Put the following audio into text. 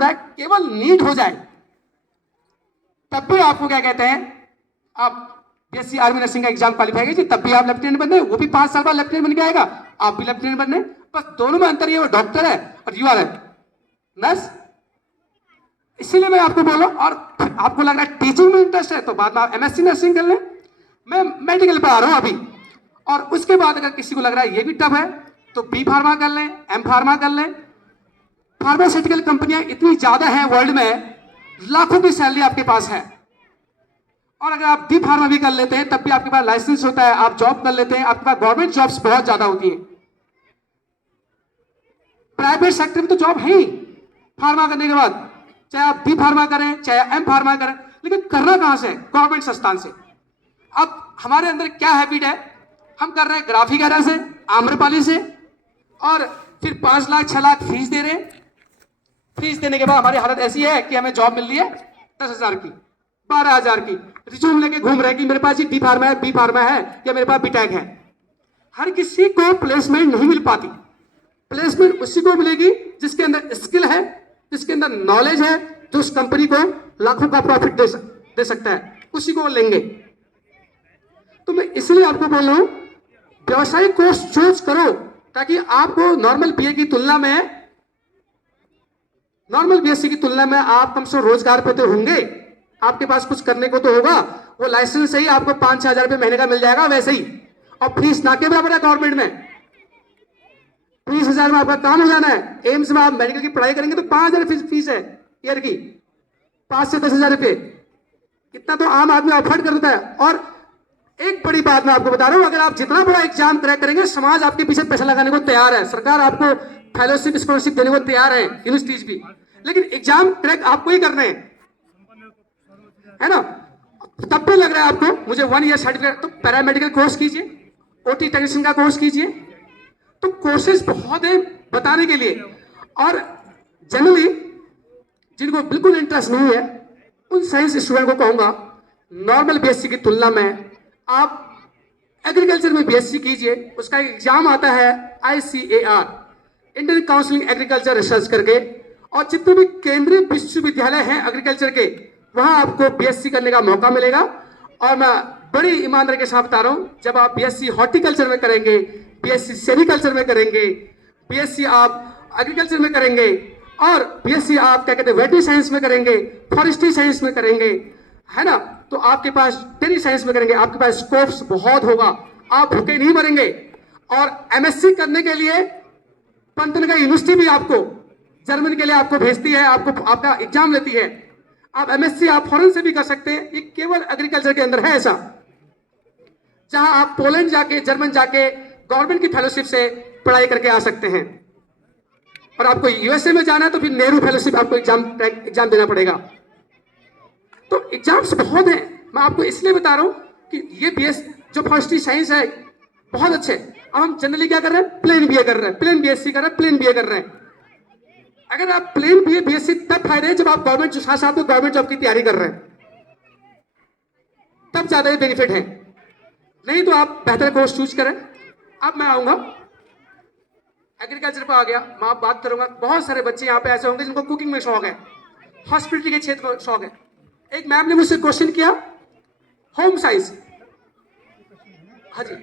रहा है, केवल नीट हो जाए तब भी आपको क्या कहते हैं, आप बीएससी आर्मी नर्सिंग का एग्जाम क्वालिफाई कीजिए, तब भी आप लेफ्टिनेंट बनने, वो भी 5 साल बाद लेफ्टिनेंट बन के आएगा, आप भी लेफ्टिनेंट बनने। बस दोनों में अंतर ये, वो डॉक्टर है और यू आर है नर्स। इसीलिए मैं आपको बोला, और आपको लग रहा है टीचिंग में इंटरेस्ट है तो बाद में आप एमएससी नर्सिंग कर लें। मैं मेडिकल पे आ रहा हूं अभी, और उसके बाद अगर किसी को लग रहा है ये भी टफ है तो बी फार्मा कर लें, एम फार्मा कर लें। फार्मास्यूटिकल कंपनियां इतनी ज्यादा हैं वर्ल्ड में, लाखों की सैलरी आपके पास है। और अगर आप डी फार्मा भी कर लेते हैं तब भी आपके पास लाइसेंस होता है, आप जॉब कर लेते हैं, आपके पास गवर्नमेंट जॉब्स बहुत ज्यादा होती हैं। प्राइवेट सेक्टर में तो जॉब है ही फार्मा करने के बाद, चाहे आप डी फार्मा करें चाहे एम फार्मा करें, लेकिन करना कहां से? गवर्नमेंट संस्थान से। अब हमारे अंदर क्या हैबिट है, हम कर रहे हैं ग्राफिक से, आम्रपाली से, और फिर 5 लाख 6 लाख फीस दे रहे हैं। फीस देने के बाद हमारी हालत ऐसी है कि हमें जॉब मिल रही है 10,000 की, 12,000 की, रिज्यूम लेके घूम रहे हैं कि मेरे पास डी फार्मा है, बी फार्मा है, या मेरे पास बीटेक है। हर किसी को प्लेसमेंट नहीं मिल पाती। प्लेसमेंट उसी को मिलेगी जिसके अंदर स्किल है, जिसके अंदर नॉलेज है, जो उस कंपनी को लाखों का प्रॉफिट दे सकता है, उसी को लेंगे। तो मैं इसलिए आपको बोल रहा हूं, व्यवसायिक कोर्स चूज करो ताकि आपको नॉर्मल बीए की तुलना में, नॉर्मल बीएससी की तुलना में आप कम से रोजगार पे तो होंगे, आपके पास कुछ करने को तो होगा। वो लाइसेंस से ही आपको 5-6 हजार रुपए महीने का मिल जाएगा वैसे ही, और फीस ना के बराबर है गवर्नमेंट में। 20,000 में आपका काम हो जाना है। एम्स में आप मेडिकल की पढ़ाई करेंगे तो 5,000 फीस है ईयर की, 5 से 10,000 रुपए, इतना तो आम आदमी अफोर्ड कर देता है। और एक बड़ी बात मैं आपको बता रहा हूं, अगर आप जितना बड़ा एग्जाम क्रैक करेंगे, समाज आपके पीछे पैसा लगाने को तैयार है, सरकार आपको फेलोशिप स्कॉलरशिप देने को तैयार है, यूनिवर्सिटीज भी, लेकिन एग्जाम क्रैक आपको ही करने हैं, है ना। तब भी लग रहा है आपको मुझे 1 ईयर सर्टिफिकेट, तो पैरामेडिकल कोर्स कीजिए, ओटी टेक्नीशियन का कोर्स कीजिए। तो कोर्सेज बहुत है बताने के लिए। और जनरली जिनको बिल्कुल इंटरेस्ट नहीं है उन साइंस स्टूडेंट को कहूंगा, नॉर्मल बीएससी की तुलना में आप एग्रीकल्चर में बीएससी कीजिए। उसका एग्जाम आता है ICAR, Indian counselling agriculture research करके, और जितने भी केंद्रीय विश्वविद्यालय हैं एग्रीकल्चर के, वहां आपको बीएससी करने का मौका मिलेगा। और मैं बड़ी ईमानदारी के साथ बता रहा हूं, जब आप बीएससी हॉर्टिकल्चर में करेंगे, बीएससी सेरिकल्चर में करेंगे, बीएससी आप एग्रीकल्चर में करेंगे, और बीएससी आप क्या कहते हैं वेटरी साइंस में करेंगे, फॉरेस्ट्री साइंस में करेंगे, है ना, तो आपके पास डेयरी साइंस में करेंगे, आपके पास स्कोप्स बहुत होगा, आप भूखे नहीं मरेंगे। और एमएससी करने के लिए पंतनगर यूनिवर्सिटी भी आपको जर्मनी के लिए आपको भेजती है, आपको आपका एग्जाम लेती है। आप एमएससी आप फॉरेन से भी कर सकते हैं, ये केवल एग्रीकल्चर के अंदर है ऐसा, जहां आप पोलैंड जाके, जर्मन जाके गवर्नमेंट की फेलोशिप से पढ़ाई करके आ सकते हैं। और आपको यूएसए में जाना है तो फिर नेहरू फेलोशिप आपको एग्जाम देना पड़ेगा। तो एग्जाम्स बहुत हैं, मैं आपको इसलिए बता रहा हूं कि ये बीएस जो फॉरेस्ट्री साइंस है बहुत अच्छे। अब हम जनरली क्या कर रहे हैं, प्लेन बीए कर रहे हैं, प्लेन बीएससी कर रहे हैं, प्लेन बीए कर रहे हैं। अगर आप प्लेन बीए बीएससी तब फायदे हैं जब आप गवर्नमेंट साथ साथ में गवर्नमेंट जॉब की तैयारी कर रहे हैं, तब ज्यादा बेनिफिट है। नहीं तो आप बेहतर कोर्स चूज करें। अब मैं आऊंगा एग्रीकल्चर पर, आ गया मैं बात करूंगा। बहुत सारे बच्चे यहाँ पे ऐसे होंगे जिनको कुकिंग में शौक है, हॉस्पिटल के क्षेत्र में शौक है। एक मैम ने मुझसे क्वेश्चन किया, होम साइंस, हाँ जी,